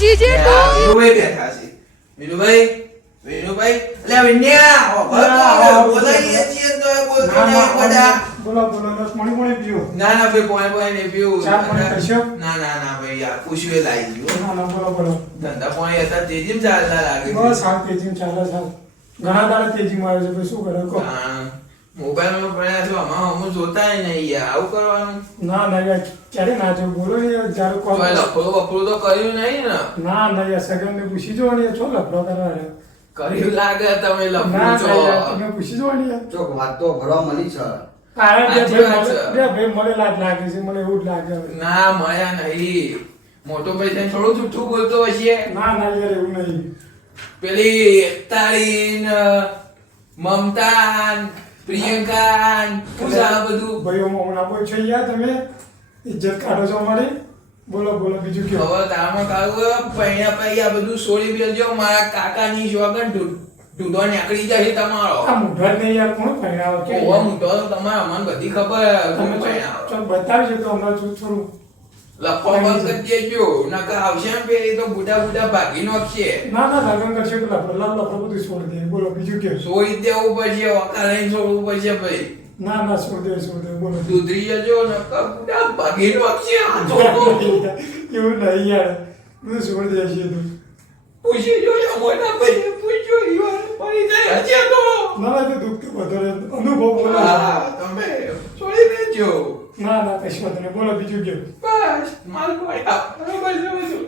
GJ તો. વિનુભાઈ બેઠા છે. વિનુભાઈ વિનુભાઈ એટલે વિન્યા હા, બોલાઈએ છીએ તો ના, બધા. બોલો બોલો દસ પાણી પાણી પીઓ. ના ના ભાઈ પાણી પાણી નહીં પીવું. ચા પાણી કરશો? ના ના ના ભાઈ યાર પૂછવે લાઈ ગયો. ના ના બોલો બોલો. ધંધા પાણી હતા તેજીમ ચાલતા લાગે. બસ હા તેજીમ ચાલે ચાલ. ઘણા દાડા તેજીમ આવે છે ભાઈ શું કરે કો હા. મોબાઈલમાં પડ્યા છો આમાં અમુક જોતા નહીં આવું કરવાનું? ના ના ક્યારે ના જો બોલો ને યાર જ્યારે કોલ લફડું તો કર્યું નહીં ને. ના ના સગન ને પૂછી જો ને છો લફડો કરવા રે કર્યું લાગે તમે લફડો છો તમે પૂછી જો ને ચોક વાત તો ભરવા મળી છે. કારણ કે ભાઈ વાત મળે- ભાઈ મળેલા જ લાગે છે મને એવું જ લાગે ના મળ્યા નહીં. મોટો ભાઈ તને થોડું જૂઠું બોલતો હશે. ના ના યાર એવું નહીં. પેલી એકતાળીન મમતાન પ્રિયંકાન પૂજા બધું. ભાઈઓ હમણાં કોઈ છે યાર તમે ઇજ્જત કાઢો છો અમારી. બોલો બોલો બીજું કે હવે તામાં કાઢવું પૈયા પૈયા બધું છોડી દેજો મારા કાકાની શોગન ઢૂંઢો નીકળી જાય તમારો. આ મુઢા નહીં યાર કોણ પહેરાવો કે ઓ મુઢો તમારે અમને બધી ખબર તમે ચાલ બતાવજો તો હમણાં થોડું. લખો બંધ કરી દેજો નકર આવશે ને પેલી તો બુઢા બુઢા ભાગી નાખશે ના ના લગન કરશે તો લફડો લાવ લફડો બધું છોડી દે બોલો બીજું કયો છોડી દેવું પડશે વકા લઈને છોડવું પડશે ભાઈ ના ના છોડ દે છોડ દે બોલો સુધરી જજો નકર બુઢા ભાગી નાખશે આ તો એવું નહીં યાર બધું છોડ છે તું પૂછી જોજો મોટા ભાઈ પૂછજો ઈવન પડી જાય હશે તો ના ના તો દુઃખ તો વધારે અનુભવ બોલો તમે ના ના કશું વાંધો બોલો બીજું કયો બસ માલ ભાઈ. બરાબર બધું.